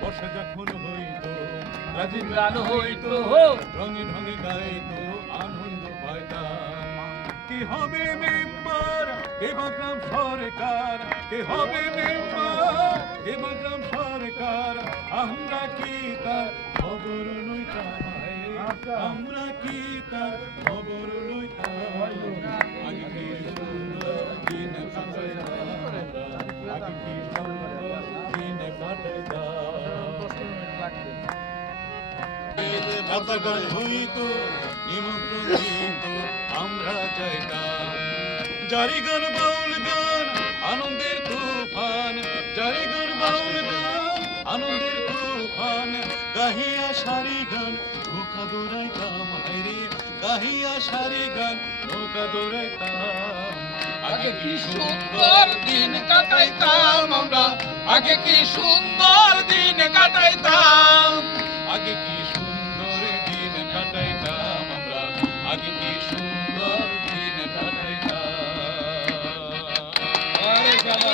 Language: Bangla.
বর্ষা যখন হইতো রাজীব গান হইতো রঙে রঙে গাইতো আনন্দ পাইতাম কি হবে মেম্বার কে বা গ্রাম সরকার কে হবে মেম্বার কে বা গ্রাম সরকার আমরা কি তার খবর লইতাম আমরা কি তার খবর লইতাম আগে কি সুন্দর দিন কাটাইতাম আগে কি সুন্দর দিন কাটাইতাম গান হইতো নিমন্ত্রণ দিত আমরা যাইতাম জারি গান বাউল গান আনন্দের তুফান জারি গান বাউল গান আনন্দের তুফান গাহিয়া সারি গান নৌকা দৌড়াইতাম হাইরে গাহিয়া সারি গান নৌকা দৌড়াইতাম আগে কি সুন্দর দিন কাটাইতাম আমরা আগে কি সুন্দর দিন কাটাইতাম আগে কি সুন্দর দিন কাটাইতাম আমরা আগে কি সুন্দর দিন কাটাইতাম আরে বাবা